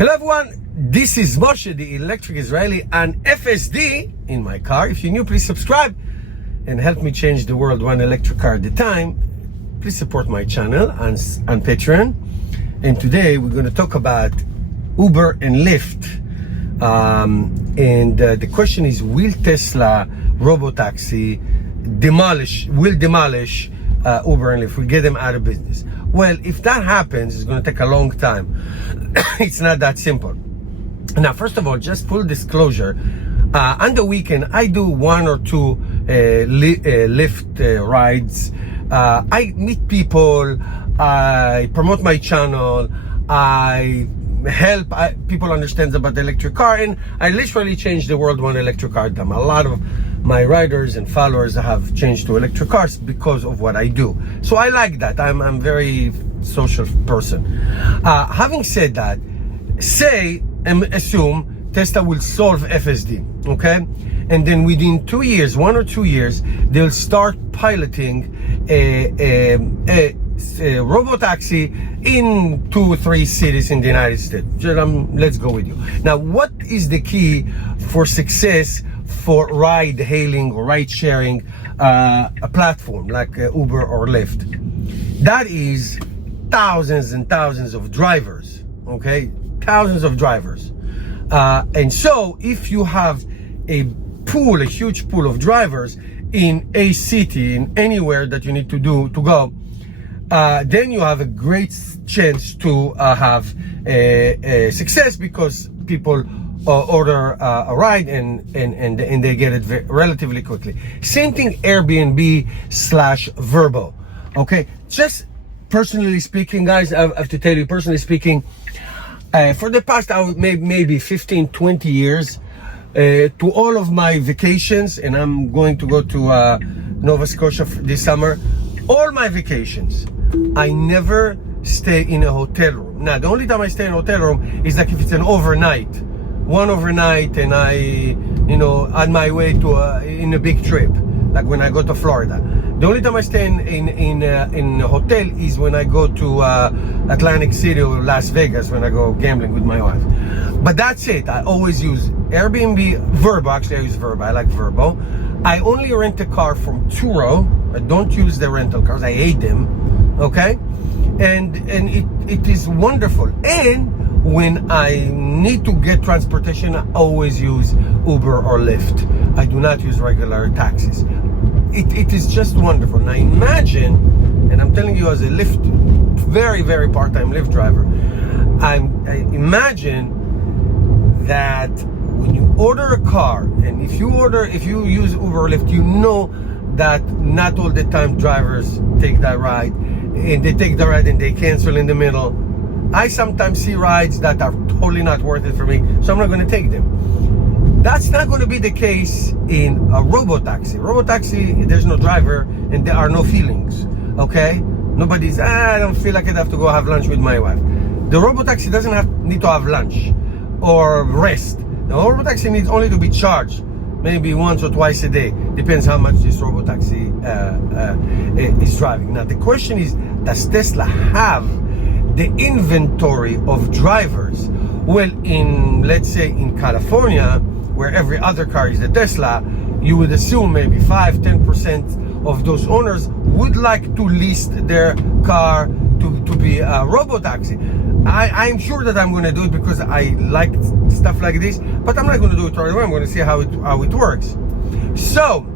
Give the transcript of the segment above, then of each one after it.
Hello everyone, this is Moshe, the electric Israeli, and FSD in my car. If you're new, please subscribe and help me change the world one electric car at a time. Please support my channel on Patreon. And today we're going to talk about Uber and Lyft. The question is, will Tesla robotaxi demolish Uber and Lyft? Will get them out of business? Well, if that happens, it's going to take a long time. It's not that simple. Now, first of all, just full disclosure, on the weekend, I do one or two Lyft rides. I meet people, I promote my channel, I help people understand about the electric car, and I literally changed the world one electric car at time. A lot of my riders and followers have changed to electric cars because of what I do. So I like that. I'm very social person. Having said that, say and assume Tesla will solve FSD, okay? And then within 2 years, 1 or 2 years, they'll start piloting a robotaxi in 2 or 3 cities in the United States. Let's go with you. Now, what is the key for success for ride hailing or ride sharing a platform like Uber or Lyft? That is thousands and thousands of drivers, okay? Thousands of drivers. And so if you have a huge pool of drivers in a city, in anywhere that you need to go, then you have a great chance to have a success, because people order a ride and they get it relatively quickly. Same thing Airbnb/Vrbo. Okay, just personally speaking, guys, I have to tell you, personally speaking, for the past maybe 15-20 years, to all of my vacations, and I'm going to go to Nova Scotia this summer, all my vacations, I never stay in a hotel room. Now, the only time I stay in a hotel room is like if it's one overnight, and I, on my way to in a big trip, like when I go to Florida. The only time I stay in a hotel is when I go to Atlantic City or Las Vegas, when I go gambling with my wife. But that's it. I always use Airbnb, Vrbo. Actually, I use Vrbo. I like Vrbo. I only rent a car from Turo. I don't use the rental cars. I hate them. Okay, and it is wonderful. And when I need to get transportation, I always use Uber or Lyft. I do not use regular taxis. It is just wonderful. Now imagine, and I'm telling you as a Lyft, very, very part-time Lyft driver, I imagine that when you order a car, and if you use Uber or Lyft, you know that not all the time drivers take that ride, and they take the ride and they cancel in the middle. I sometimes see rides that are totally not worth it for me, so I'm not going to take them. That's not going to be the case in a robotaxi. Robotaxi, there's no driver and there are no feelings, okay? Nobody's, I don't feel like I have to go have lunch with my wife. The robotaxi doesn't need to have lunch or rest. The robotaxi needs only to be charged, maybe once or twice a day. Depends how much this robotaxi is driving. Now the question is, does Tesla have the inventory of drivers? Well, let's say in California, where every other car is a Tesla, you would assume maybe 5-10% of those owners would like to list their car to be a robotaxi. I'm sure that I'm going to do it because I like stuff like this, but I'm not going to do it right away. I'm going to see how it works. So,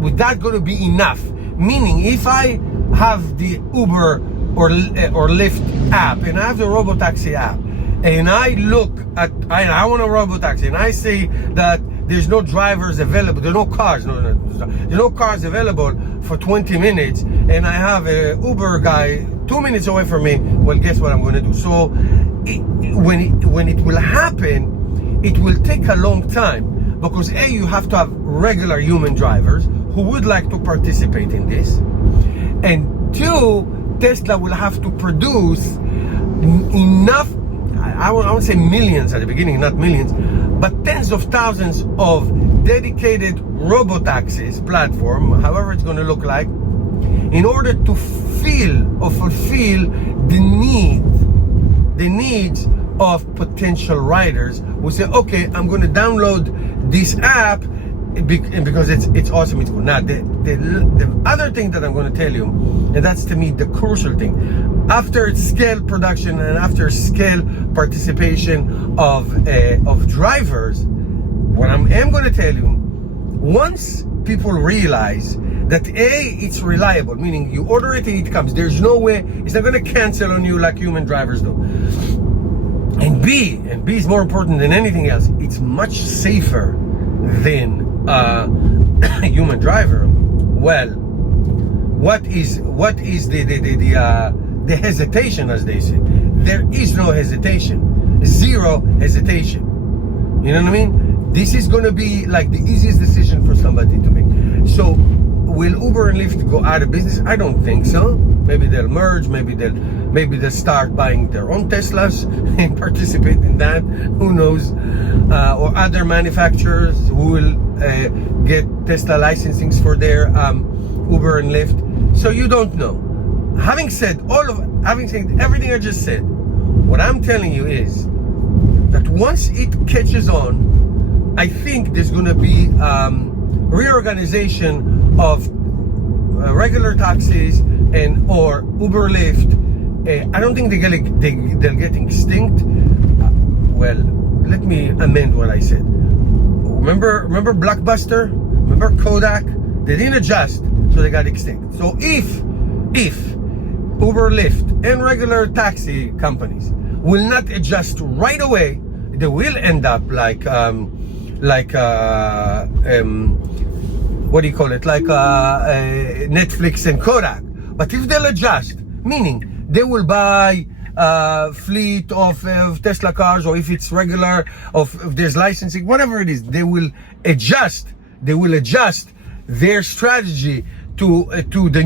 would that going to be enough? Meaning, if I have the Uber or Lyft app, and I have the robotaxi app, and I look at, I want a robotaxi, and I see that there's no drivers available, there are no cars, there's no cars available for 20 minutes, and I have a Uber guy 2 minutes away from me, well, guess what I'm going to do? So when it will happen, it will take a long time, because A, you have to have regular human drivers who would like to participate in this, and 2, Tesla will have to produce enough, I won't say millions at the beginning, not millions, but tens of thousands of dedicated robotaxis platform, however it's going to look like, in order to fulfill the need needs of potential riders who say, okay, I'm going to download this app because it's awesome, it's good. Now, the other thing that I'm going to tell you, and that's to me the crucial thing, after scale production and after scale participation of drivers, what I am going to tell you, once people realize that A, it's reliable, meaning you order it and it comes, there's no way, it's not going to cancel on you like human drivers do. And B is more important than anything else, it's much safer than a human driver. Well, what is the hesitation, as they say? There is no hesitation, zero hesitation. You know what I mean? This is going to be like the easiest decision for somebody to make. So will Uber and Lyft go out of business? I don't think so. Maybe they'll merge, maybe they'll start buying their own Teslas and participate in that, who knows, or other manufacturers who will get Tesla licensings for their Uber and Lyft. So you don't know. Having said everything I just said, what I'm telling you is that once it catches on, I think there's going to be reorganization of regular taxis and or Uber Lyft. I don't think they'll get extinct. Well, let me amend what I said. Remember Blockbuster? Remember Kodak? They didn't adjust, so they got extinct. So if Uber, Lyft, and regular taxi companies will not adjust right away, they will end up like what do you call it? Like Netflix and Kodak. But if they'll adjust, meaning they will buy fleet of Tesla cars, or if it's regular, if there's licensing, whatever it is, they will adjust their strategy to the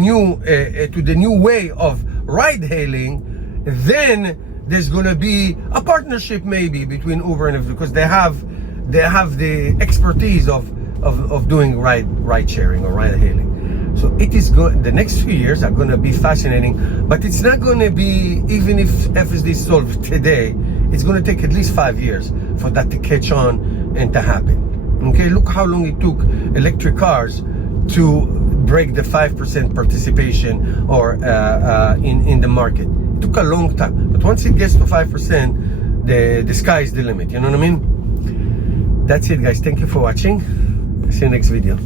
new way of ride hailing. Then there's gonna be a partnership maybe between Uber and Lyft, because they have the expertise of doing ride sharing or ride hailing. So it is good. The next few years are going to be fascinating, but it's not going to be, even if FSD is solved today, it's going to take at least 5 years for that to catch on and to happen. Okay, look how long it took electric cars to break the 5% participation or in the market. It took a long time, but once it gets to 5%, the sky is the limit. You know what I mean? That's it, guys. Thank you for watching. See you next video.